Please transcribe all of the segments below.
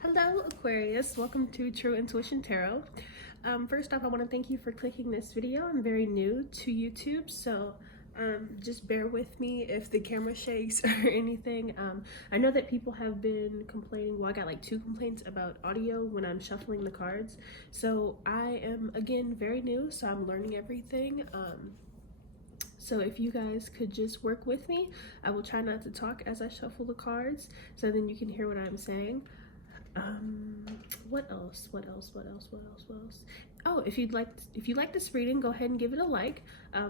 Hello Aquarius, welcome to True Intuition Tarot. First off, I want to thank you for clicking this video. I'm very new to YouTube, so just bear with me if the camera shakes or anything. I know that people have been complaining, well I got like 2 complaints about audio when I'm shuffling the cards. So I am again very new, so I'm learning everything. So if you guys could just work with me, I will try not to talk as I shuffle the cards so then you can hear what I'm saying. What else? Oh, if you like this reading, go ahead and give it a like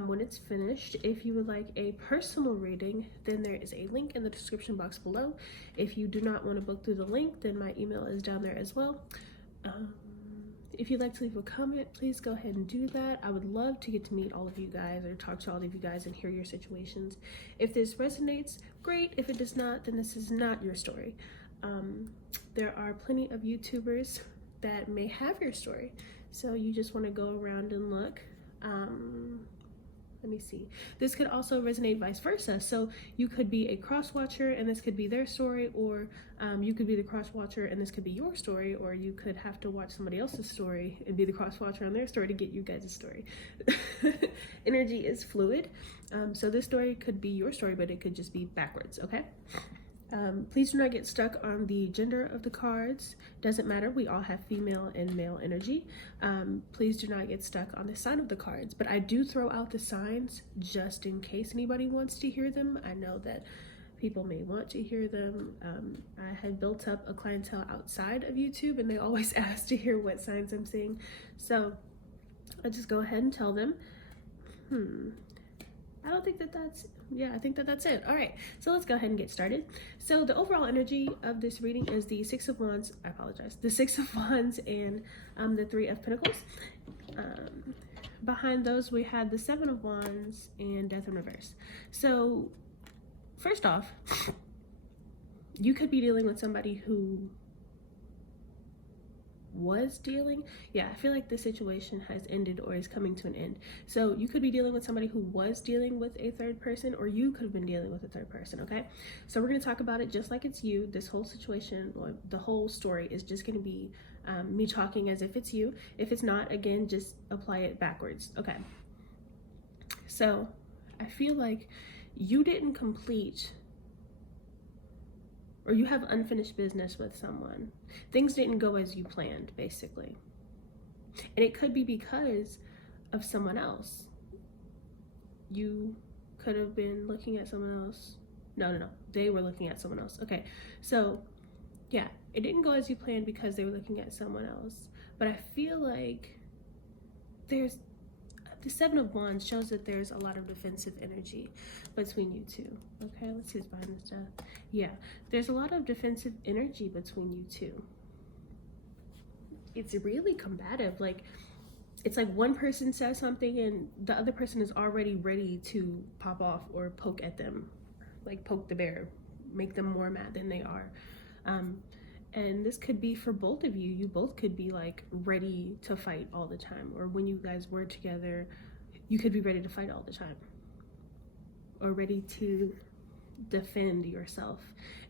when it's finished. If you would like a personal reading, then there is a link in the description box below. If you do not want to book through the link, then my email is down there as well. If you'd like to leave a comment, please go ahead and do that. I would love to get to meet all of you guys or talk to all of you guys and hear your situations. If this resonates, great. If it does not, then this is not your story. There are plenty of YouTubers that may have your story, so you just want to go around and look. Let me see. This could also resonate vice versa. So you could be a cross watcher and this could be their story, or you could be the cross watcher and this could be your story, or you could have to watch somebody else's story and be the cross watcher on their story to get you guys' story. Energy is fluid. So this story could be your story, but it could just be backwards, okay? Please do not get stuck on the gender of the cards. Doesn't matter, we all have female and male energy. Please do not get stuck on the sign of the cards, but I do throw out the signs just in case anybody wants to hear them. I know that people may want to hear them. I had built up a clientele outside of YouTube and they always ask to hear what signs I'm seeing, so I just go ahead and tell them. I don't think that's, yeah, I think that's it. All right, so let's go ahead and get started. So the overall energy of this reading is the 6 of Wands, I apologize, the 6 of Wands and the 3 of Pentacles. Behind those, we had the 7 of Wands and Death in reverse. So first off, you could be dealing with somebody who was dealing, I feel like the situation has ended or is coming to an end. So you could be dealing with somebody who was dealing with a third person, or you could have been dealing with a third person, okay? So we're going to talk about it just like it's you. This whole situation, or the whole story, is just going to be me talking as if it's you. If it's not, again, just apply it backwards, okay? So I feel like you didn't complete, or you have unfinished business with someone. Things didn't go as you planned, basically. And it could be because of someone else. You could have been looking at someone else. No. They were looking at someone else. Okay, so yeah, it didn't go as you planned because they were looking at someone else. But I feel like the 7 of Wands shows that there's a lot of defensive energy between you two. Okay, let's see who's behind this death. Yeah, there's a lot of defensive energy between you two. It's really combative. Like, it's like one person says something and the other person is already ready to pop off or poke at them, like poke the bear, make them more mad than they are. And this could be for both of you. You both could be like ready to fight all the time, or when you guys were together, you could be ready to fight all the time, or ready to defend yourself.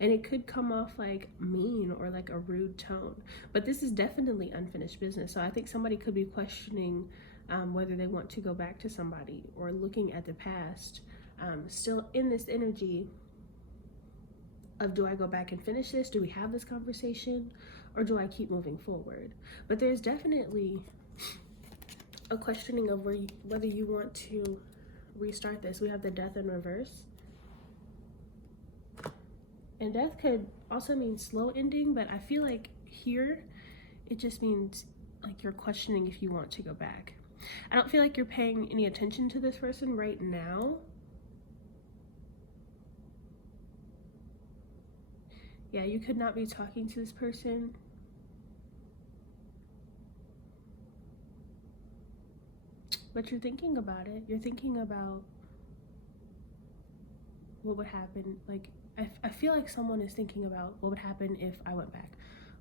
And it could come off like mean or like a rude tone, but this is definitely unfinished business. So I think somebody could be questioning whether they want to go back to somebody, or looking at the past, still in this energy of, do I go back and finish this? Do we have this conversation? Or do I keep moving forward? But there's definitely a questioning of whether you want to restart this. We have the Death in reverse. And death could also mean slow ending, but I feel like here it just means like you're questioning if you want to go back. I don't feel like you're paying any attention to this person right now. Yeah, you could not be talking to this person. But you're thinking about it. You're thinking about what would happen. Like, I feel like someone is thinking about what would happen if I went back.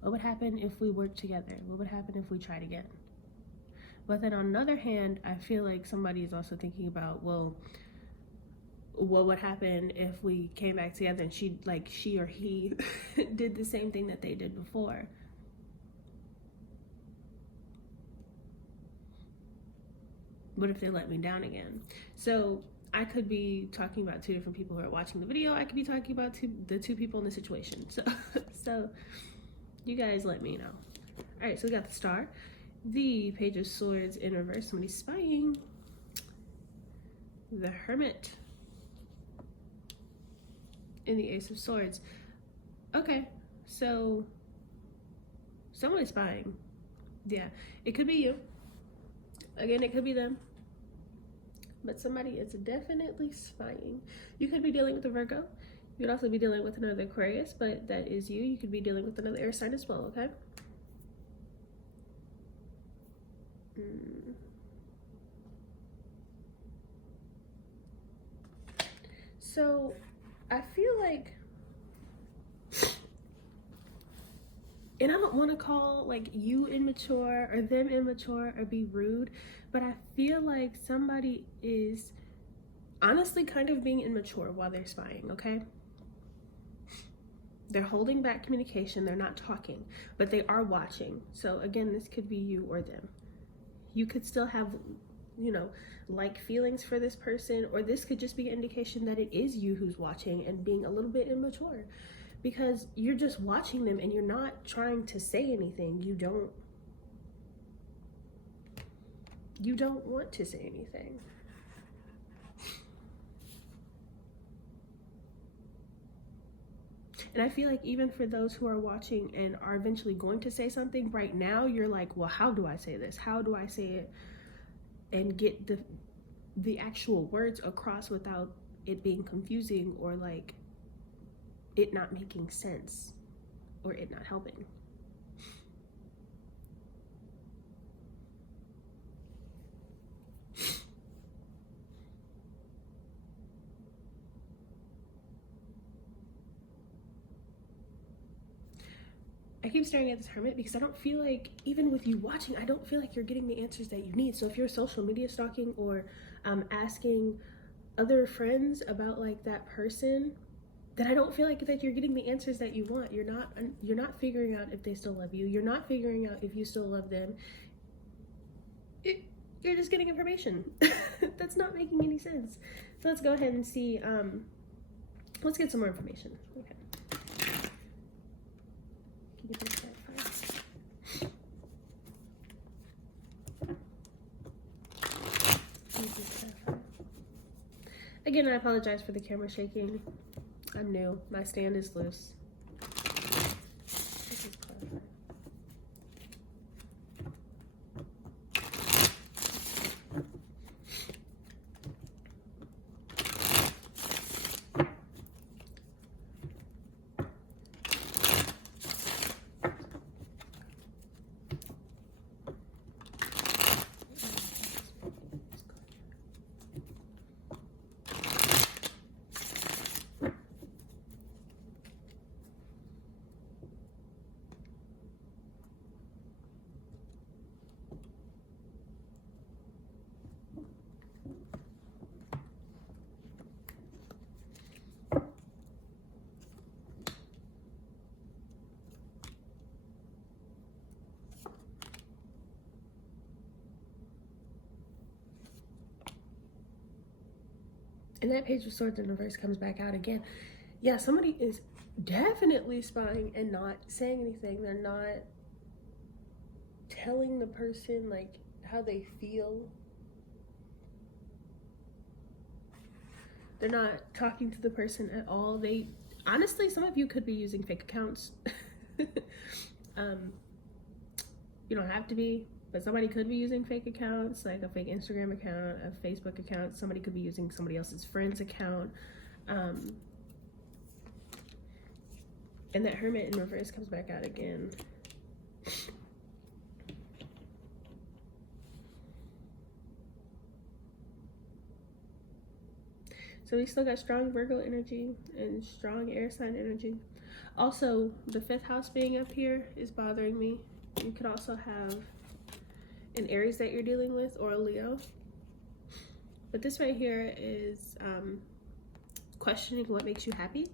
What would happen if we worked together? What would happen if we tried again? But then on the other hand, I feel like somebody is also thinking about, well, what would happen if we came back together and she or he did the same thing that they did before? what if they let me down again? So I could be talking about two different people who are watching the video. I could be talking about the two people in the situation. So you guys let me know. All right, so we got the Star, the Page of Swords in reverse, somebody's spying, the Hermit, and the Ace of Swords. Okay, so someone is spying. Yeah, it could be you. Again, it could be them. But somebody is definitely spying. You could be dealing with a Virgo. You could also be dealing with another Aquarius, but that is you. You could be dealing with another air sign as well, okay? So I feel like, and I don't want to call like you immature or them immature or be rude, but I feel like somebody is honestly kind of being immature while they're spying, okay? They're holding back communication, they're not talking, but they are watching. So again, this could be you or them. You could still have, you know, like feelings for this person, or this could just be an indication that it is you who's watching and being a little bit immature, because you're just watching them and you're not trying to say anything. You don't want to say anything. And I feel like even for those who are watching and are eventually going to say something, right now you're like, well, how do I say this? How do I say it and get the actual words across without it being confusing or like it not making sense or it not helping? I keep staring at this Hermit because I don't feel like, even with you watching, I don't feel like you're getting the answers that you need. So if you're social media stalking or asking other friends about like that person, then I don't feel like that you're getting the answers that you want. You're not figuring out if they still love you. You're not figuring out if you still love them. You're just getting information. That's not making any sense. So let's go ahead and see. Let's get some more information. Okay. Again, I apologize for the camera shaking. I'm new. My stand is loose. And that Page of Swords in reverse comes back out again. Yeah, somebody is definitely spying and not saying anything. They're not telling the person like how they feel. They're not talking to the person at all. They honestly, some of you could be using fake accounts. You don't have to be, but somebody could be using fake accounts, like a fake Instagram account, a Facebook account. Somebody could be using somebody else's friend's account. And that Hermit in reverse comes back out again. So we still got strong Virgo energy and strong air sign energy. Also, the 5th house being up here is bothering me. You could also have an Aries that you're dealing with, or a Leo. But this right here is questioning what makes you happy.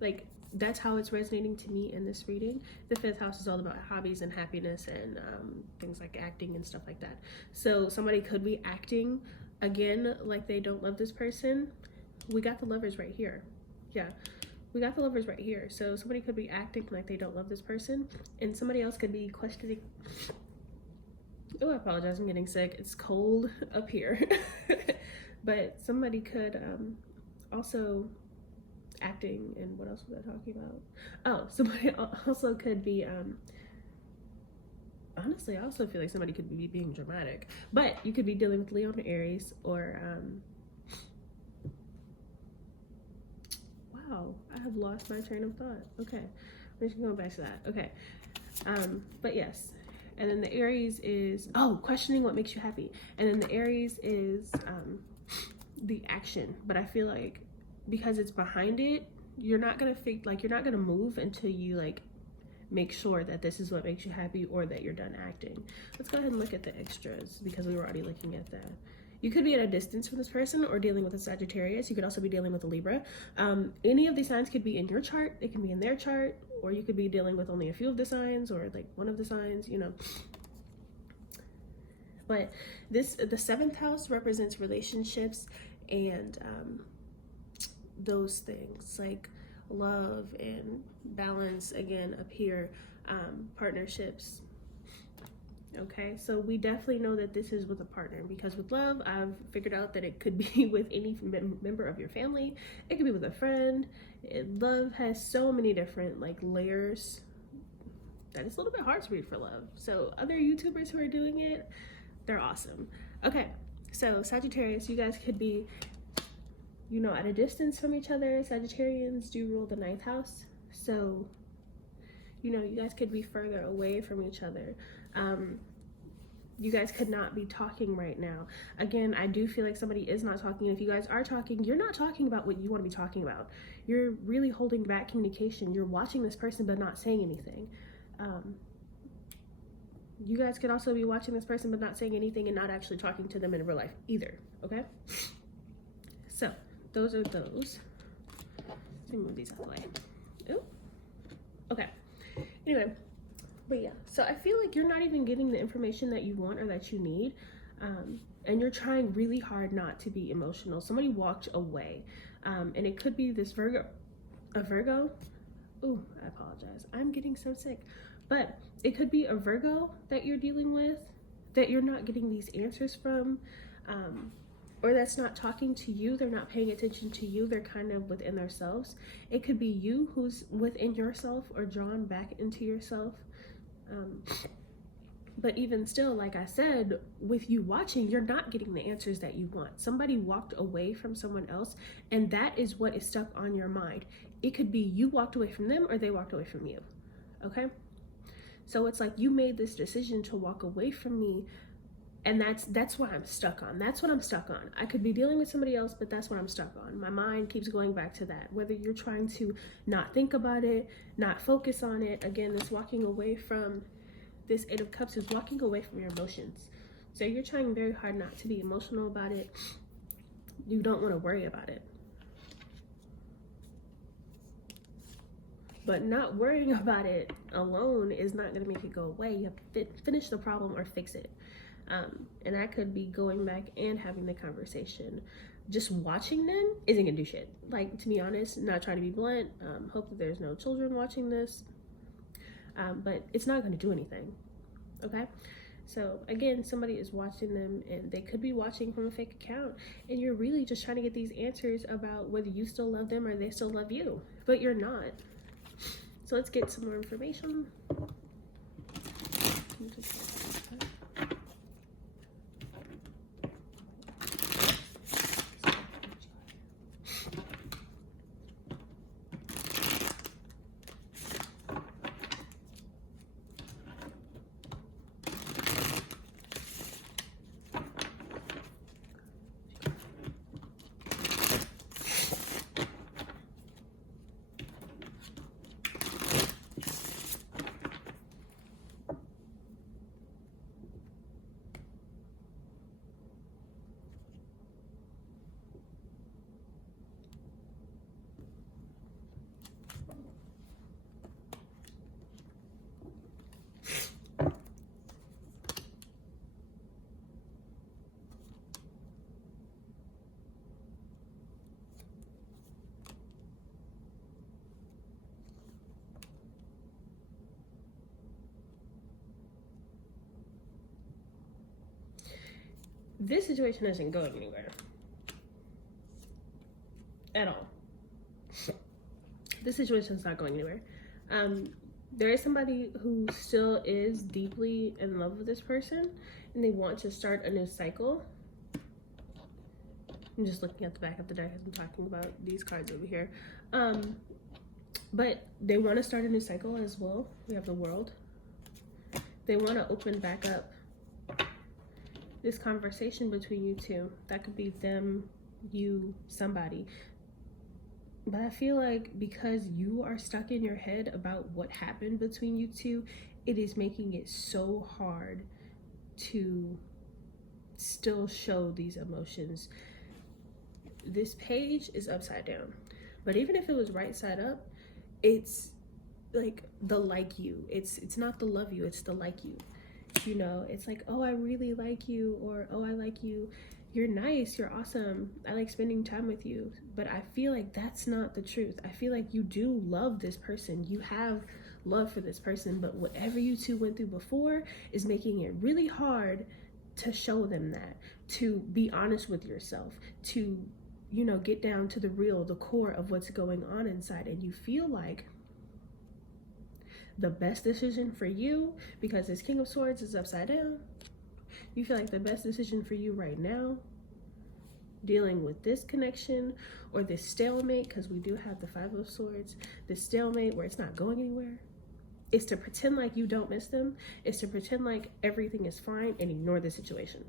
Like that's how it's resonating to me in this reading. The fifth house is all about hobbies and happiness and things like acting and stuff like that. So somebody could be acting again like they don't love this person. We got the Lovers right here. Yeah, we got the Lovers right here. So somebody could be acting like they don't love this person, and somebody else could be questioning. Oh, I apologize, I'm getting sick. It's cold up here. But somebody could also acting, and what else was I talking about? Oh, somebody also could be honestly, I also feel like somebody could be being dramatic, but you could be dealing with Leo and Aries, or wow, I have lost my train of thought. Okay, we're just going back to that. Okay, but yes, and then the Aries is, oh, questioning what makes you happy, and then the Aries is the action. But I feel like because it's behind it, you're not gonna you're not gonna move until you like make sure that this is what makes you happy, or that you're done acting. Let's go ahead and look at the extras because we were already looking at that. You could be at a distance from this person or dealing with a Sagittarius. You could also be dealing with a Libra. Any of these signs could be in your chart. It can be in their chart, or you could be dealing with only a few of the signs, or like one of the signs, you know. But the seventh house represents relationships and those things like love and balance, again up here, partnerships. Okay, so we definitely know that this is with a partner, because with love, I've figured out that it could be with any member of your family. It could be with a friend. Love has so many different like layers that it's a little bit hard to read for love. So other YouTubers who are doing it, they're awesome. Okay, so Sagittarius, you guys could be, you know, at a distance from each other. Sagittarians do rule the ninth house, so you know, you guys could be further away from each other. You guys could not be talking right now. Again, I do feel like somebody is not talking. If you guys are talking, you're not talking about what you want to be talking about. You're really holding back communication. You're watching this person but not saying anything. You guys could also be watching this person but not saying anything and not actually talking to them in real life either, okay? So those are those. Let me move these out of the way. Ooh. Okay. Anyway, but yeah, so I feel like you're not even getting the information that you want or that you need, and you're trying really hard not to be emotional. Somebody walked away, and it could be this a Virgo. Ooh, I apologize. I'm getting so sick. But it could be a Virgo that you're dealing with, that you're not getting these answers from, or that's not talking to you. They're not paying attention to you. They're kind of within themselves. It could be you who's within yourself or drawn back into yourself. But even still, like I said, with you watching, you're not getting the answers that you want. Somebody walked away from someone else, and that is what is stuck on your mind. It could be you walked away from them or they walked away from you, okay? So it's like you made this decision to walk away from me, and that's what I'm stuck on. That's what I'm stuck on. I could be dealing with somebody else, but that's what I'm stuck on. My mind keeps going back to that. Whether you're trying to not think about it, not focus on it. Again, this walking away from this Eight of Cups is walking away from your emotions. So you're trying very hard not to be emotional about it. You don't want to worry about it. But not worrying about it alone is not going to make it go away. You have to finish the problem or fix it. And that could be going back and having the conversation. Just watching them isn't gonna do shit. Like, to be honest, not trying to be blunt, hope that there's no children watching this, but it's not gonna do anything, okay? So again, somebody is watching them, and they could be watching from a fake account, and you're really just trying to get these answers about whether you still love them or they still love you, but you're not. So let's get some more information. this situation isn't going anywhere at all. This situation is not going anywhere. There is somebody who still is deeply in love with this person, and they want to start a new cycle. I'm just looking at the back of the deck as I'm talking about these cards over here. But they want to start a new cycle as well. We have the World. They want to open back up this conversation between you two. That could be them, you, somebody. But I feel like because you are stuck in your head about what happened between you two, it is making it so hard to still show these emotions. This page is upside down, but even if it was right side up, it's like the like you. It's not the love you, it's the like you. You know, it's like, oh, I really like you, or oh, I like you. You're nice, you're awesome, I like spending time with you. But I feel like that's not the truth. I feel like you do love this person. You have love for this person, but whatever you two went through before is making it really hard to show them that, to be honest with yourself, to, you know, get down to the real, the core of what's going on inside. And you feel like the best decision for you, because this King of Swords is upside down, you feel like the best decision for you right now, dealing with this connection or this stalemate, because we do have the Five of Swords, this stalemate where it's not going anywhere, is to pretend like you don't miss them, is to pretend like everything is fine and ignore the situation.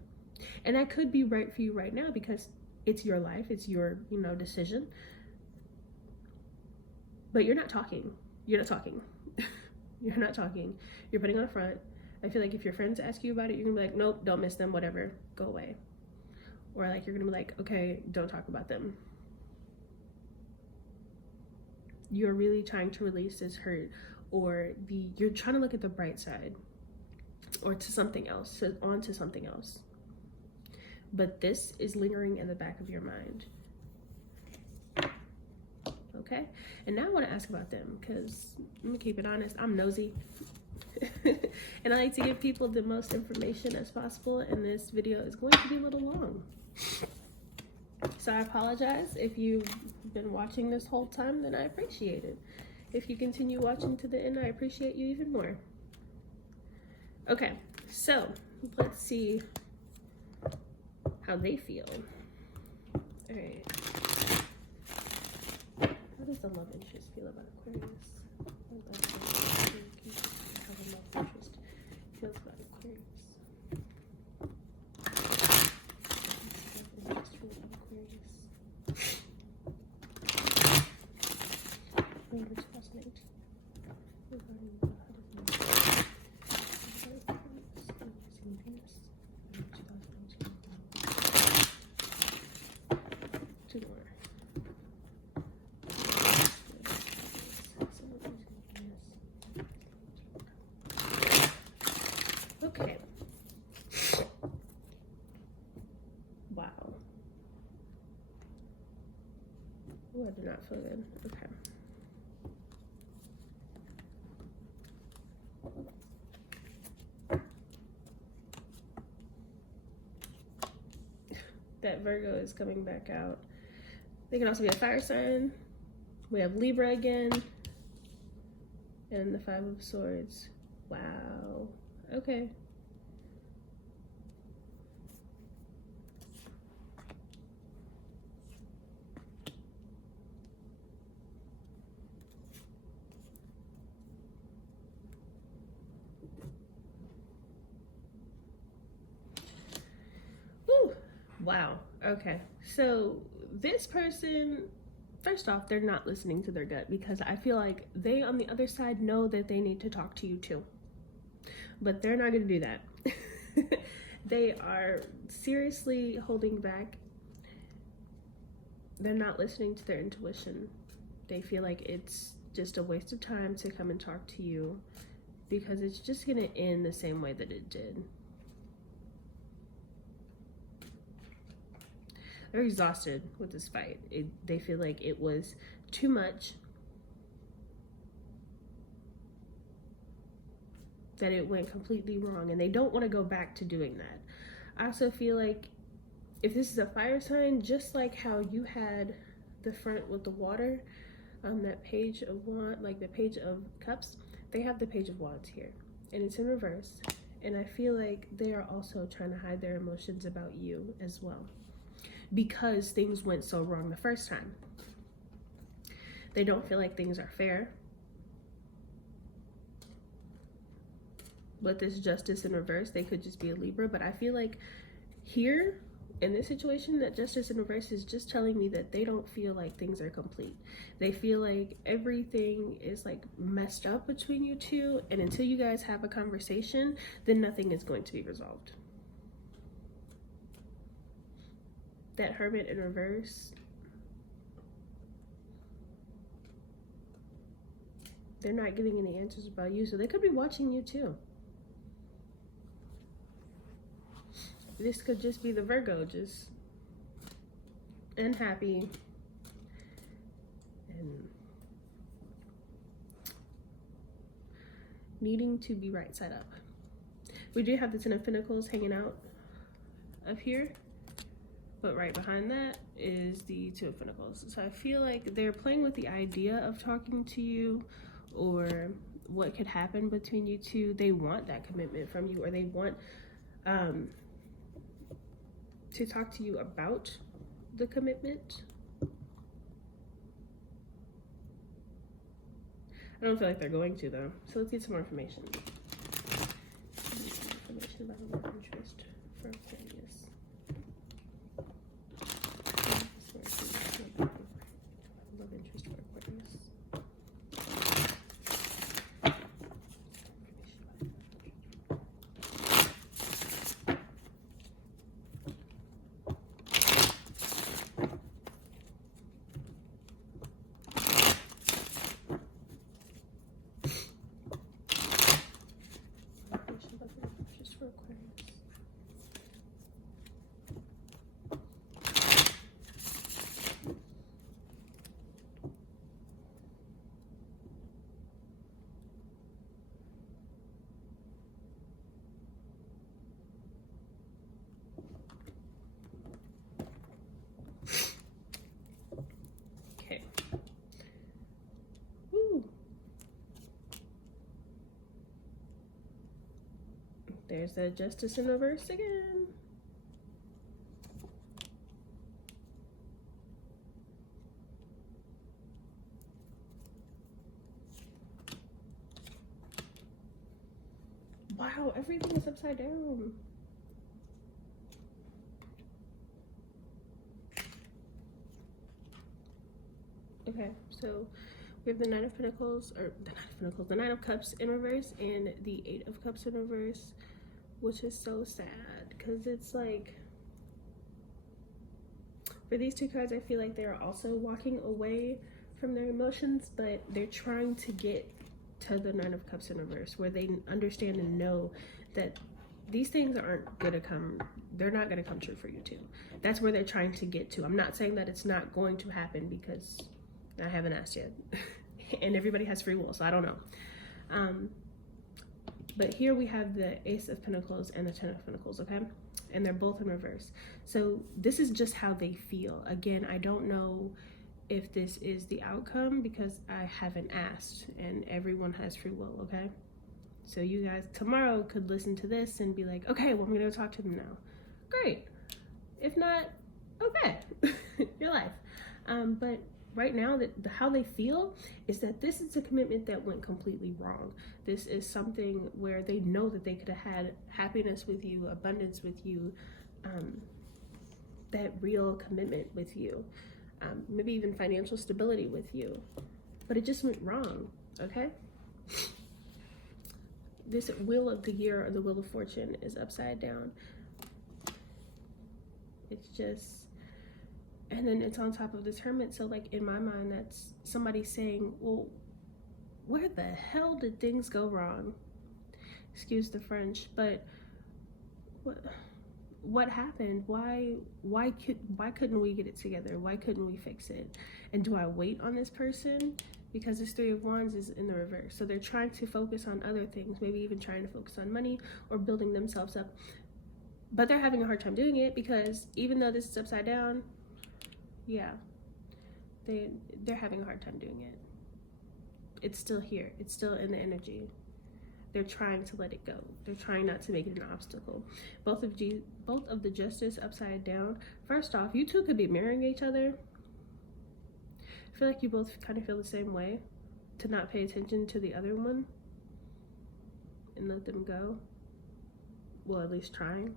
And that could be right for you right now because it's your life, it's your, you know, decision. But you're not talking. You're not talking. You're not talking. You're putting on a front. I feel like if your friends ask you about it, you're gonna be like, nope, don't miss them, whatever, go away. Or like you're gonna be like, okay, don't talk about them. You're really trying to release this hurt, or you're trying to look at the bright side, or to something else, onto something else. But this is lingering in the back of your mind. Okay? And now I want to ask about them, because let me keep it honest, I'm nosy. And I like to give people the most information as possible, and this video is going to be a little long. So I apologize if you've been watching this whole time, then I appreciate it. If you continue watching to the end, I appreciate you even more. Okay, so let's see how they feel. All right. How does the love interest feel about Aquarius? How the love interest feels about Aquarius. Love interest feels about Aquarius. November 2008. Regarding how does the Venus. Two more. Okay. Wow. Oh, I do not feel good. Okay. That Virgo is coming back out. They can also be a fire sign. We have Libra again. And the Five of Swords. Wow. Okay. Woo. Wow. Okay. So this person, first off, they're not listening to their gut, because I feel like they on the other side know that they need to talk to you too. But they're not going to do that. They are seriously holding back. They're not listening to their intuition. They feel like it's just a waste of time to come and talk to you, because it's just going to end the same way that it did. They're exhausted with this fight. They feel like it was too much, that it went completely wrong, and they don't want to go back to doing that. I also feel like if this is a fire sign, just like how you had the front with the water, that page of wand, like the page of cups, they have the page of wands here, and it's in reverse. And I feel like they are also trying to hide their emotions about you as well, because things went so wrong the first time. They don't feel like things are fair. But this justice in reverse, they could just be a Libra. But I feel like here in this situation, that justice in reverse is just telling me that they don't feel like things are complete. They feel like everything is like messed up between you two, and until you guys have a conversation, then nothing is going to be resolved. That Hermit in reverse, they're not getting any answers about you, so they could be watching you too. This could just be the Virgo, just unhappy and needing to be right side up. We do have the Ten of Pentacles hanging out up here, but right behind that is the Two of Pentacles. So I feel like they're playing with the idea of talking to you, or what could happen between you two. They want that commitment from you, or they want to talk to you about the commitment. I don't feel like they're going to, though. So let's get some more information. Information about love interest for Aquarius. Love interest for Aquarius. There's that justice in reverse again. Wow, everything is upside down. Okay, so we have the Nine of Pentacles, or the Nine of Pentacles, the Nine of Cups in reverse, and the Eight of Cups in reverse, which is so sad, because it's like, for these two cards, I feel like they're also walking away from their emotions, but they're trying to get to the Nine of Cups in reverse, where they understand and know that these things aren't gonna come, they're not gonna come true for you too. That's where they're trying to get to. I'm not saying that it's not going to happen, because I haven't asked yet. And everybody has free will, so I don't know. But here we have the Ace of Pentacles and the Ten of Pentacles, okay? And they're both in reverse. So this is just how they feel. Again, I don't know if this is the outcome, because I haven't asked, and everyone has free will, okay? So you guys tomorrow could listen to this and be like, okay, well, I'm gonna go talk to them now. Great. If not, okay, your life. But right now, how they feel is that this is a commitment that went completely wrong. This is something where they know that they could have had happiness with you, abundance with you, that real commitment with you, maybe even financial stability with you, but it just went wrong, okay? This Wheel of the Year, or the Wheel of Fortune, is upside down. It's just, and then it's on top of this Hermit. So like in my mind, that's somebody saying, well, where the hell did things go wrong? Excuse the French, but what happened? Why couldn't we get it together? Why couldn't we fix it? And do I wait on this person? Because this Three of Wands is in the reverse. So they're trying to focus on other things, maybe even trying to focus on money or building themselves up. But they're having a hard time doing it because even though this is upside down, yeah, they're having a hard time doing it. It's still here. It's still in the energy. They're trying to let it go. They're trying not to make it an obstacle. Both of the Justice upside down. First off, you two could be mirroring each other. I feel like you both kind of feel the same way, to not pay attention to the other one and let them go. Well, at least trying.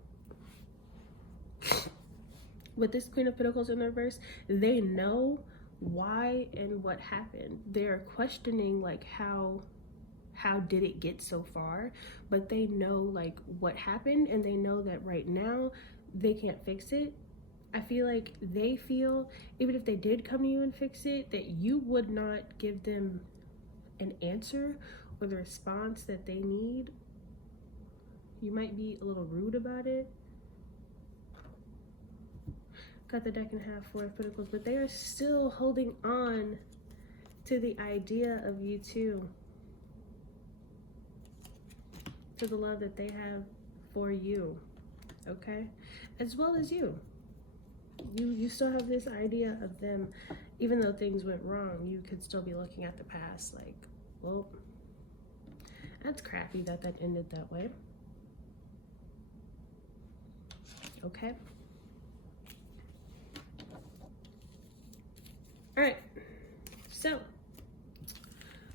With this Queen of Pentacles in the reverse, they know why and what happened. They're questioning like how did it get so far, but they know like what happened, and they know that right now they can't fix it. I feel like they feel, even if they did come to you and fix it, that you would not give them an answer or the response that they need. You might be a little rude about it. Got the deck in half, Four of Pentacles, but they are still holding on to the idea of you two, to the love that they have for you, okay? As well as you. You still have this idea of them, even though things went wrong, you could still be looking at the past like, well, that's crappy that ended that way. Okay. All right, so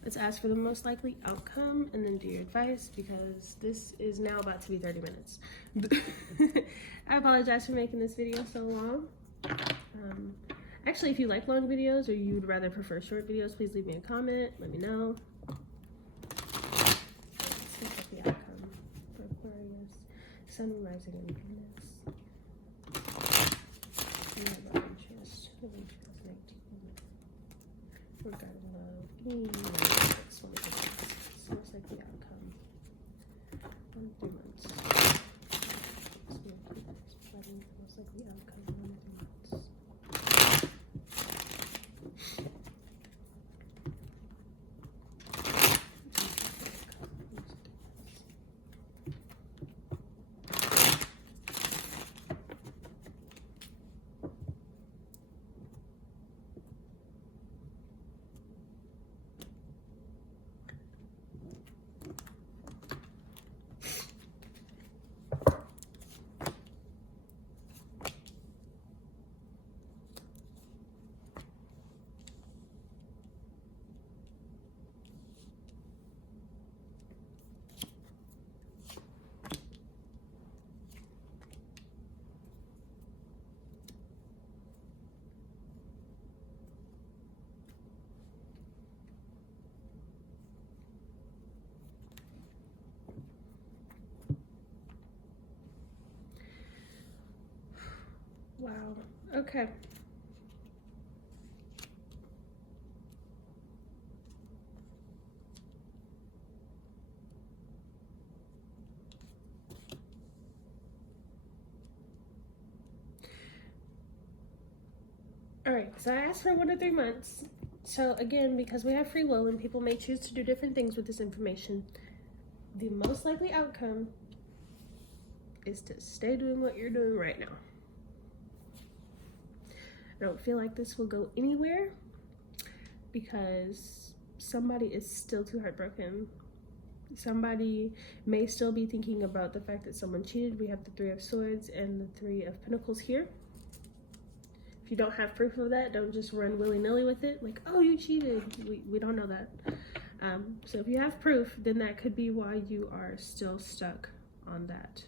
let's ask for the most likely outcome and then do your advice, because this is now about to be 30 minutes. I apologize for making this video so long. Actually, if you like long videos or you'd rather prefer short videos, please leave me a comment. Let me know. Let's see what the outcome for Aquarius, Sun, rising, and Venus. Love interest. Love interest, 19. Regarding love. That's one of the things. So looks like the outcome. 1 3 months. Looks like the outcome. 1 3 months. Wow. Okay. All right, so I asked for 1 to 3 months. So again, because we have free will and people may choose to do different things with this information, the most likely outcome is to stay doing what you're doing right now. I don't feel like this will go anywhere because somebody is still too heartbroken. Somebody may still be thinking about the fact that someone cheated. We have the 3 of Swords and the 3 of Pentacles here. If you don't have proof of that, don't just run willy-nilly with it. Like, oh, you cheated. We don't know that. So if you have proof, then that could be why you are still stuck on that.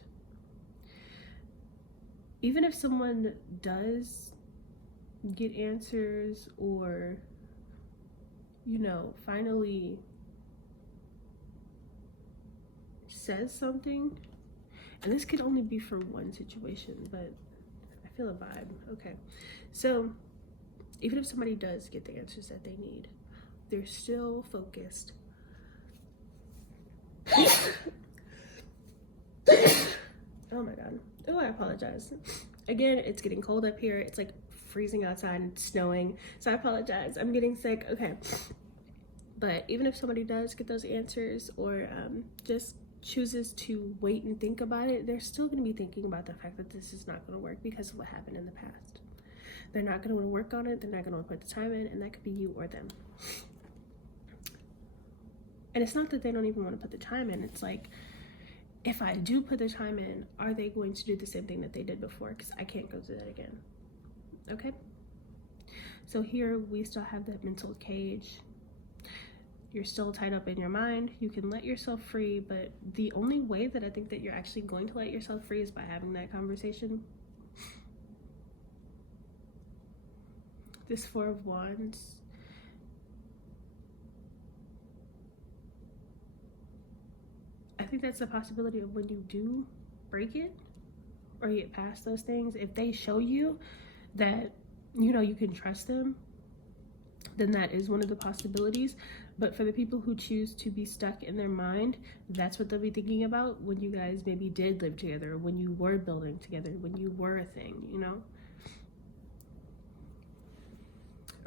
Even if someone does get answers or, you know, finally says something, and this could only be for one situation, but I feel a vibe. Okay, so even if somebody does get the answers that they need, they're still focused. Oh my god. Oh, I apologize. Again, it's getting cold up here. It's like freezing outside and snowing, so I apologize. I'm getting sick. Okay, but even if somebody does get those answers or just chooses to wait and think about it, they're still going to be thinking about the fact that this is not going to work because of what happened in the past. They're not going to want to work on it. They're not going to want to put the time in, and that could be you or them. And it's not that they don't even want to put the time in. It's like, if I do put the time in, are they going to do the same thing that they did before? Because I can't go through that again. Okay? So here we still have that mental cage. You're still tied up in your mind. You can let yourself free, but the only way that I think that you're actually going to let yourself free is by having that conversation. This Four of Wands. I think that's the possibility of when you do break it or get past those things. If they show you that, you know, you can trust them, then that is one of the possibilities. But for the people who choose to be stuck in their mind, that's what they'll be thinking about when you guys maybe did live together, when you were building together, when you were a thing, you know?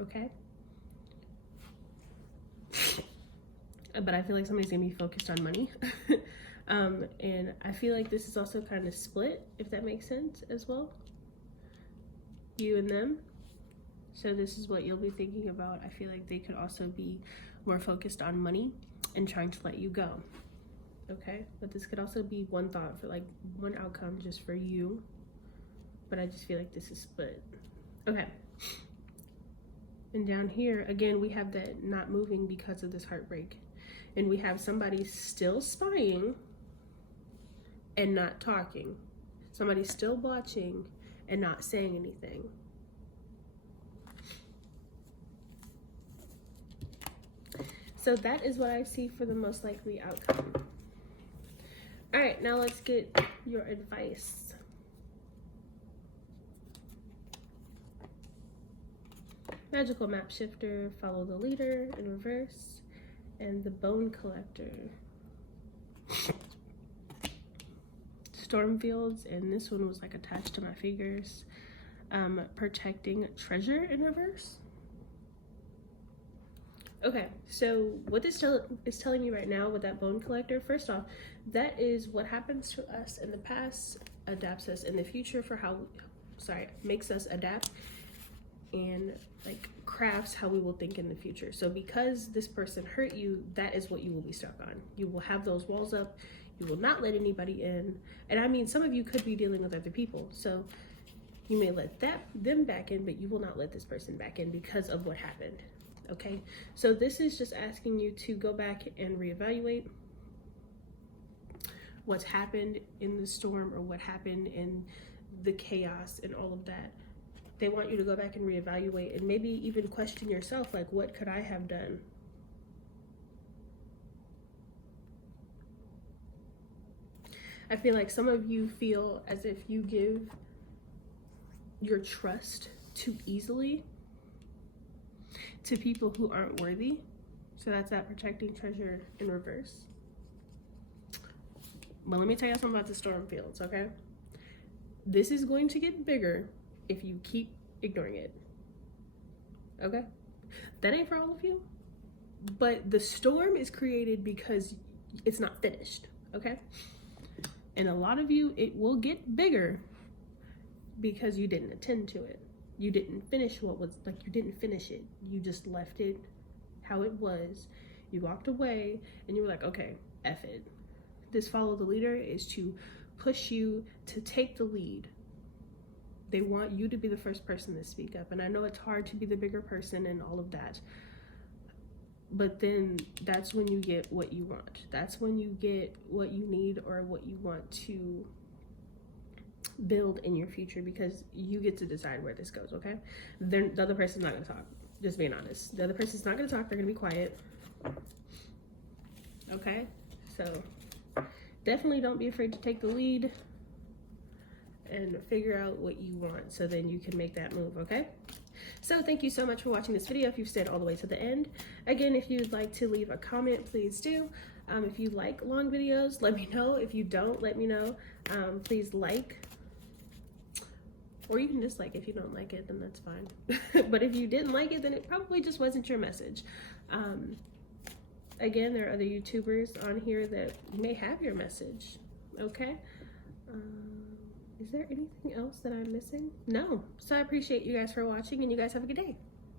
Okay? But I feel like somebody's gonna be focused on money. And I feel like this is also kind of split, if that makes sense as well. You and them. So this is what you'll be thinking about. I feel like they could also be more focused on money and trying to let you go. Okay? But this could also be one thought for like one outcome just for you. But I just feel like this is split. Okay. And down here, again, we have that not moving because of this heartbreak. And we have somebody still spying and not talking. Somebody still watching and not saying anything. So that is what I see for the most likely outcome. All right, now let's get your advice. Magical Map Shifter, Follow the Leader in reverse, and the Bone Collector. Stormfields, and this one was like attached to my fingers. Protecting Treasure in reverse. Okay, so what this is telling me right now with that Bone Collector, first off, that is what happens to us in the past, adapts us in the future for how, makes us adapt and like crafts how we will think in the future. So because this person hurt you, that is what you will be stuck on. You will have those walls up. You will not let anybody in. And I mean, some of you could be dealing with other people. So you may let them back in, but you will not let this person back in because of what happened. Okay, so this is just asking you to go back and reevaluate what's happened in the storm or what happened in the chaos and all of that. They want you to go back and reevaluate and maybe even question yourself, like, what could I have done? I feel like some of you feel as if you give your trust too easily to people who aren't worthy. So that's that Protecting Treasure in reverse. But let me tell you something about the Stormfields, okay? This is going to get bigger if you keep ignoring it. Okay? That ain't for all of you. But the storm is created because it's not finished, okay? And a lot of you, it will get bigger because you didn't attend to it. You didn't finish you didn't finish it. You just left it how it was. You walked away and you were like, okay, F it. This Follow the Leader is to push you to take the lead. They want you to be the first person to speak up. And I know it's hard to be the bigger person and all of that. But then that's when you get what you want. That's when you get what you need or what you want to build in your future, because you get to decide where this goes, okay? The other person's not going to talk. Just being honest. The other person's not going to talk. They're going to be quiet. Okay? So definitely don't be afraid to take the lead and figure out what you want so then you can make that move, okay? So thank you so much for watching this video if you've stayed all the way to the end. Again, if you'd like to leave a comment, please do. If you like long videos, let me know. If you don't, let me know. Please like. Or you can dislike. If you don't like it, then that's fine. But if you didn't like it, then it probably just wasn't your message. Again, there are other YouTubers on here that may have your message. Okay. Is there anything else that I'm missing? No. So I appreciate you guys for watching, and you guys have a good day.